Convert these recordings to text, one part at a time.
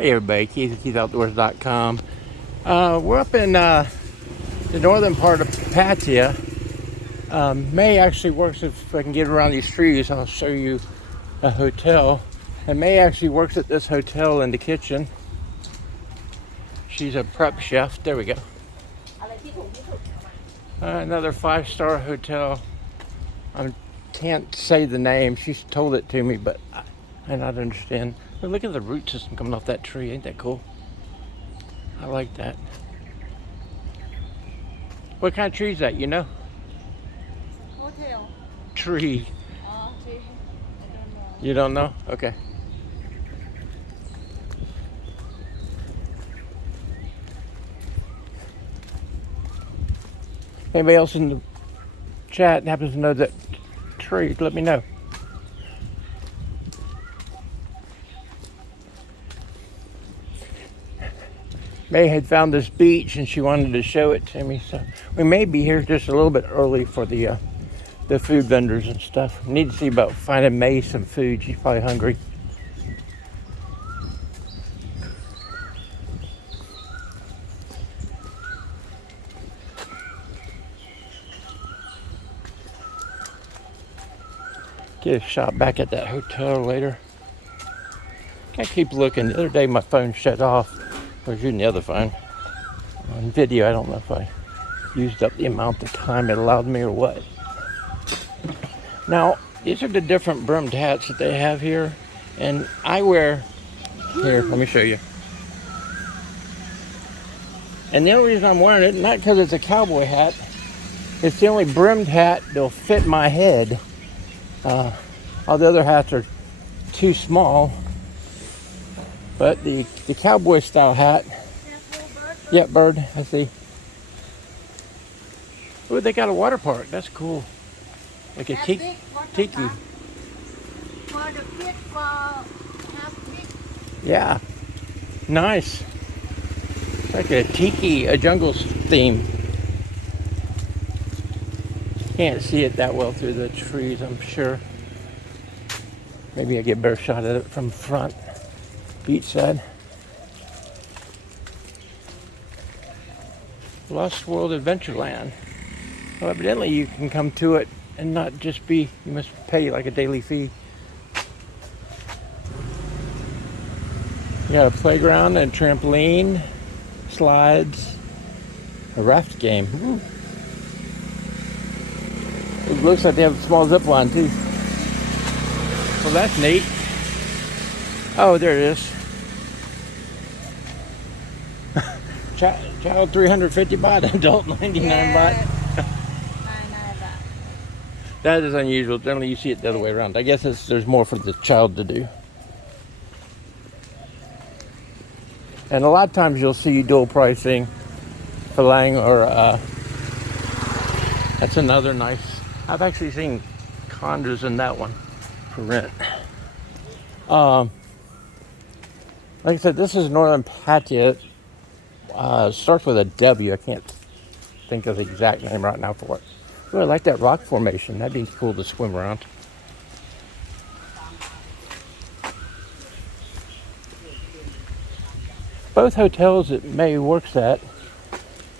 Hey everybody, KeithOutdoors.com. We're up in the northern part of Pattaya. May actually works, if I can get around these trees, I'll show you a hotel. And May actually works at this hotel in the kitchen. She's a prep chef. There we go. Another 5-star hotel. I can't say the name. She's told it to me, but I don't understand. But look at the root system coming off that tree. Ain't that cool? I like that. What kind of tree is that, you know? Hotel. Tree. Tree. I don't know. You don't know? Okay. Anybody else in the chat happens to know that tree, let me know. May had found this beach and she wanted to show it to me, so we may be here just a little bit early for the food vendors and stuff. Need to see about finding May some food. She's probably hungry. Get a shot back at that hotel later. Can't keep looking. The other day my phone shut off. I was using the other phone. On video, I don't know if I used up the amount of time it allowed me or what. Now, these are the different brimmed hats that they have here. And I wear, here, let me show you. And the only reason I'm wearing it, not because it's a cowboy hat, it's the only brimmed hat that'll fit my head. All the other hats are too small. But the cowboy style hat, yeah, bird, I see. Oh, they got a water park. That's cool. Like a tiki. For the kids, for half big. Yeah, nice. Like a tiki, a jungle theme. Can't see it that well through the trees, I'm sure. Maybe I get a better shot at it from front. Beach side. Lost World Adventureland. Well, evidently you can come to it and not just be, you must pay like a daily fee. You got a playground and a trampoline, slides, a raft game. Ooh. It looks like they have a small zip line too. Well, that's neat. Oh, there it is. Child 350 baht, adult 99 baht. That is unusual. Generally, you see it the other way around. I guess there's more for the child to do. And a lot of times you'll see dual pricing for Lang or that's another nice. I've actually seen condos in that one for rent. Like I said, this is Northern Pattaya. Starts with a W. I can't think of the exact name right now for it. Ooh, I like that rock formation. That'd be cool to swim around. Both hotels that May works at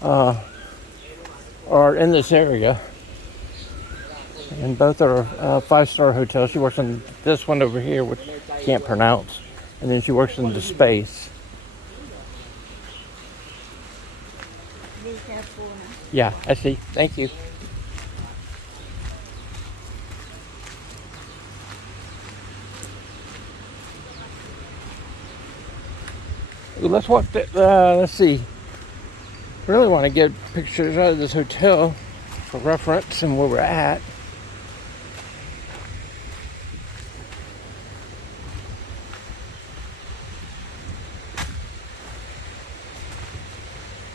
are in this area. And both are 5-star hotels. She works in this one over here, which I can't pronounce. And then she works in the space. Be careful. Yeah, I see. Thank you. Let's walk. Let's see. Really want to get pictures out of this hotel for reference and where we're at.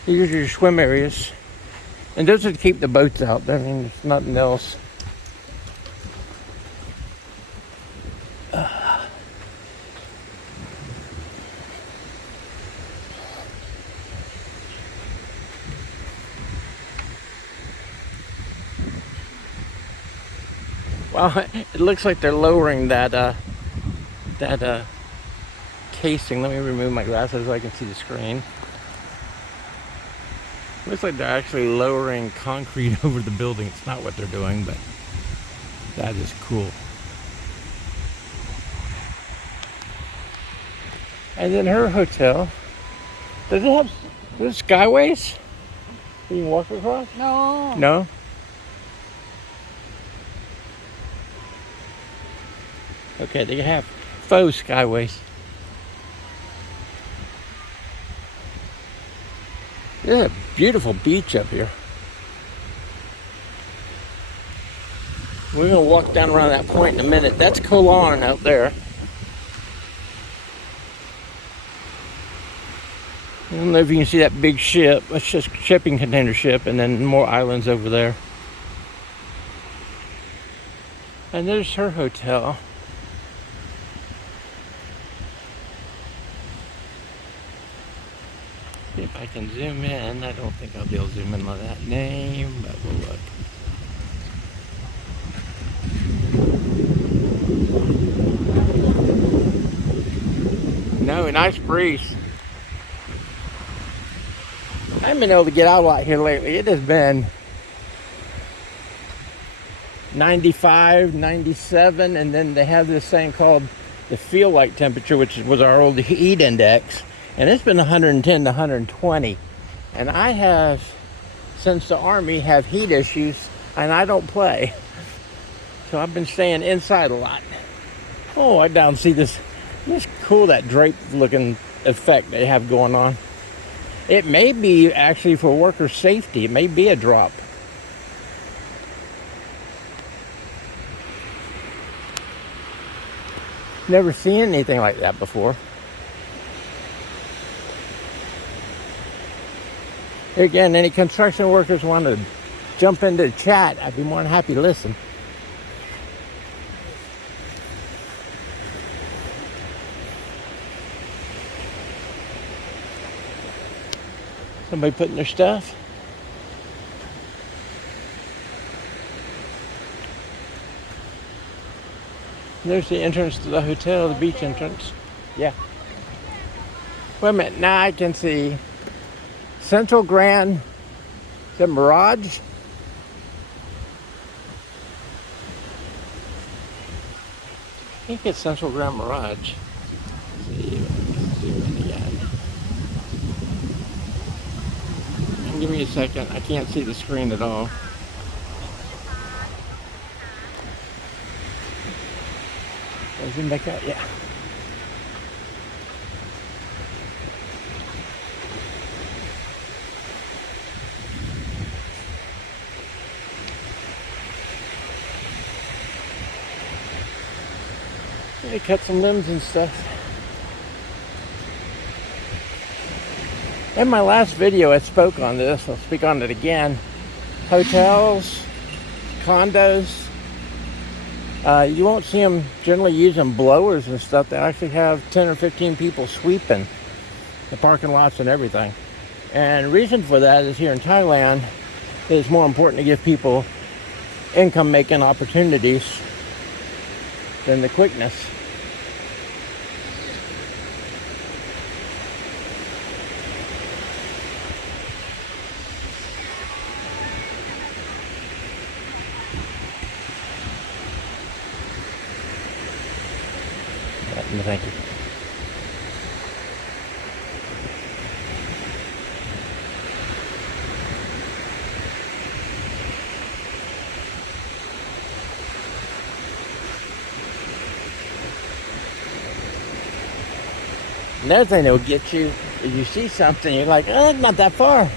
These are your swim areas. And those are to keep the boats out. I mean, there's nothing else. Well, it looks like they're lowering that casing. Let me remove my glasses so I can see the screen. Looks like they're actually lowering concrete over the building. It's not what they're doing, but that is cool. And then her hotel, does it have skyways you can walk across? No. No? Okay, they have faux skyways. There's a beautiful beach up here. We're gonna walk down around that point in a minute. That's Kolan out there. I don't know if you can see that big ship. That's just a shipping container ship, and then more islands over there. And there's her hotel. See if I can zoom in. I don't think I'll be able to zoom in on that name, but we'll look. No, nice breeze. I haven't been able to get out a lot here lately. It has been 95, 97, and then they have this thing called the feel like temperature, which was our old heat index, and it's been 110 to 120. And I have, since the Army, have heat issues, and I don't play. So I've been staying inside a lot. Oh, I down see this. It's cool, that drape looking effect they have going on. It may be actually for worker safety. It may be a drop. Never seen anything like that before. Again, any construction workers want to jump into the chat, I'd be more than happy to listen. Somebody putting their stuff. There's the entrance to the hotel, the beach entrance. Yeah. Wait a minute, now I can see Central Grand, is that Mirage? I think it's Central Grand Mirage. Let's see, zoom in again. Give me a second, I can't see the screen at all. Zoom back out, yeah. They cut some limbs and stuff. In my last video I spoke on this, I'll speak on it again. Hotels, condos, you won't see them generally using blowers and stuff. They actually have 10 or 15 people sweeping the parking lots and everything. And the reason for that is here in Thailand, it's more important to give people income making opportunities than the quickness. Thank you. Another thing that will get you is you see something, you're like, oh, it's not that far.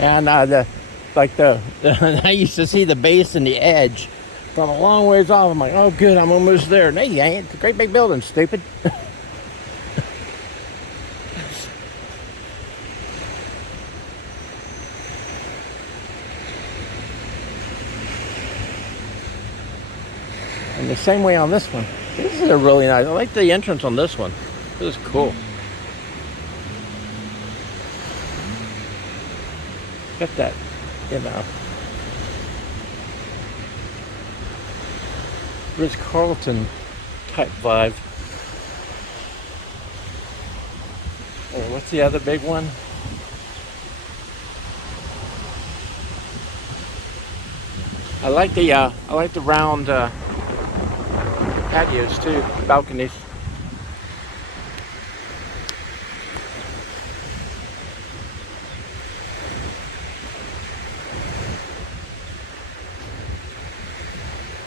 And I used to see the base and the edge from a long ways off. I'm like, oh good, I'm almost there. No, you ain't. It's a great big building, stupid. And the same way on this one. This is a really nice, I like the entrance on this one. This is cool. Got that, you know, Ritz-Carlton type vibe. What's the other big one? I like the round patios too, balconies.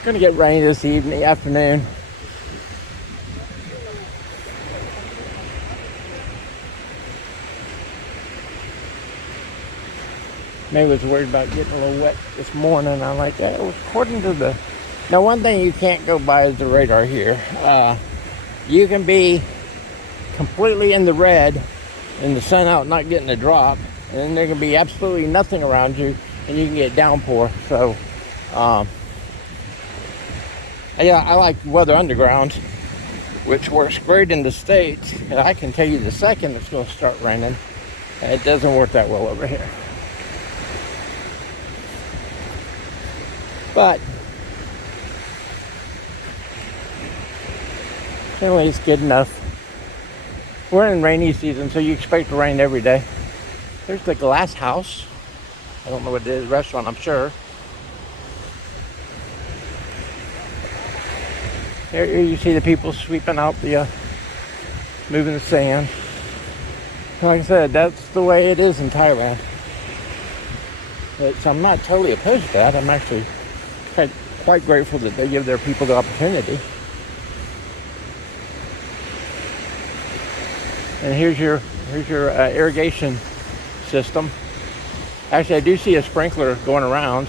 Gonna get rainy this afternoon. Maybe was worried about getting a little wet this morning. I'm like, according to the... Now, one thing you can't go by is the radar here. You can be completely in the red and the sun out not getting a drop, and then there can be absolutely nothing around you and you can get downpour. So, yeah, I like weather underground, which works great in the States. And I can tell you the second it's going to start raining, it doesn't work that well over here. But generally it's good enough. We're in rainy season, so you expect to rain every day. There's the glass house. I don't know what it is, restaurant, I'm sure. Here you see the people sweeping out the, moving the sand. Like I said, that's the way it is in Thailand. So I'm not totally opposed to that. I'm actually quite grateful that they give their people the opportunity. And here's your irrigation system. Actually, I do see a sprinkler going around.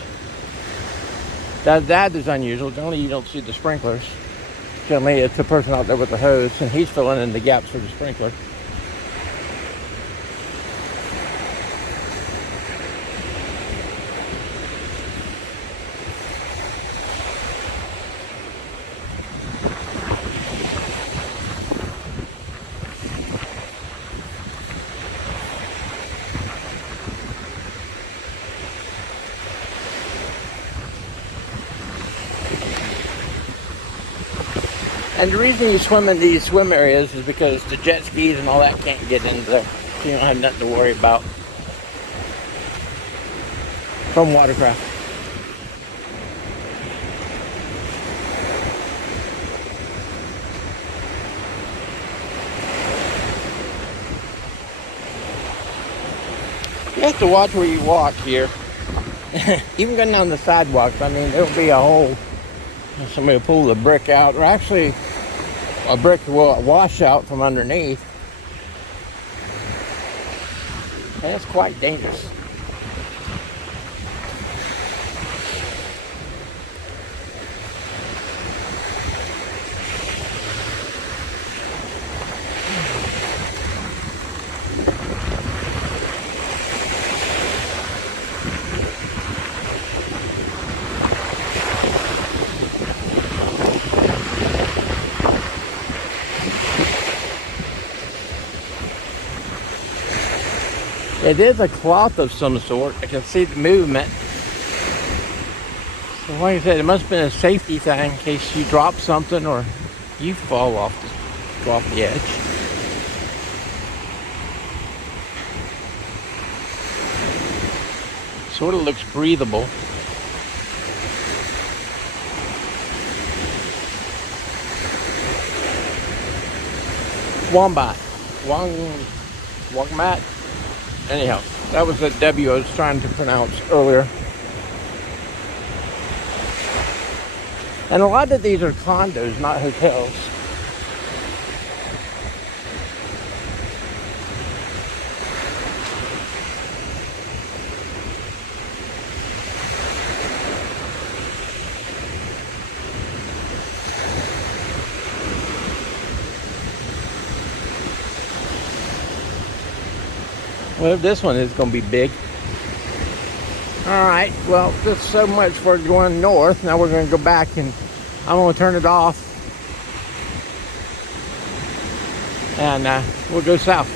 That is unusual. Generally, you don't see the sprinklers. Generally, it's the person out there with the hose, and he's filling in the gaps for the sprinkler. And the reason you swim in these swim areas is because the jet skis and all that can't get into there. So you don't have nothing to worry about from watercraft. You have to watch where you walk here. Even going down the sidewalks, I mean, there'll be a hole. Somebody will pull the brick out, or actually a brick will wash out from underneath. And it's quite dangerous. It is a cloth of some sort. I can see the movement. So like I said, it must have been a safety thing in case you drop something or you fall off the edge. Sort of looks breathable. Wombat. Anyhow, that was the W I was trying to pronounce earlier. And a lot of these are condos, not hotels. Well, this one is going to be big. Alright, well, just so much for going north. Now we're going to go back and I'm going to turn it off. And we'll go south.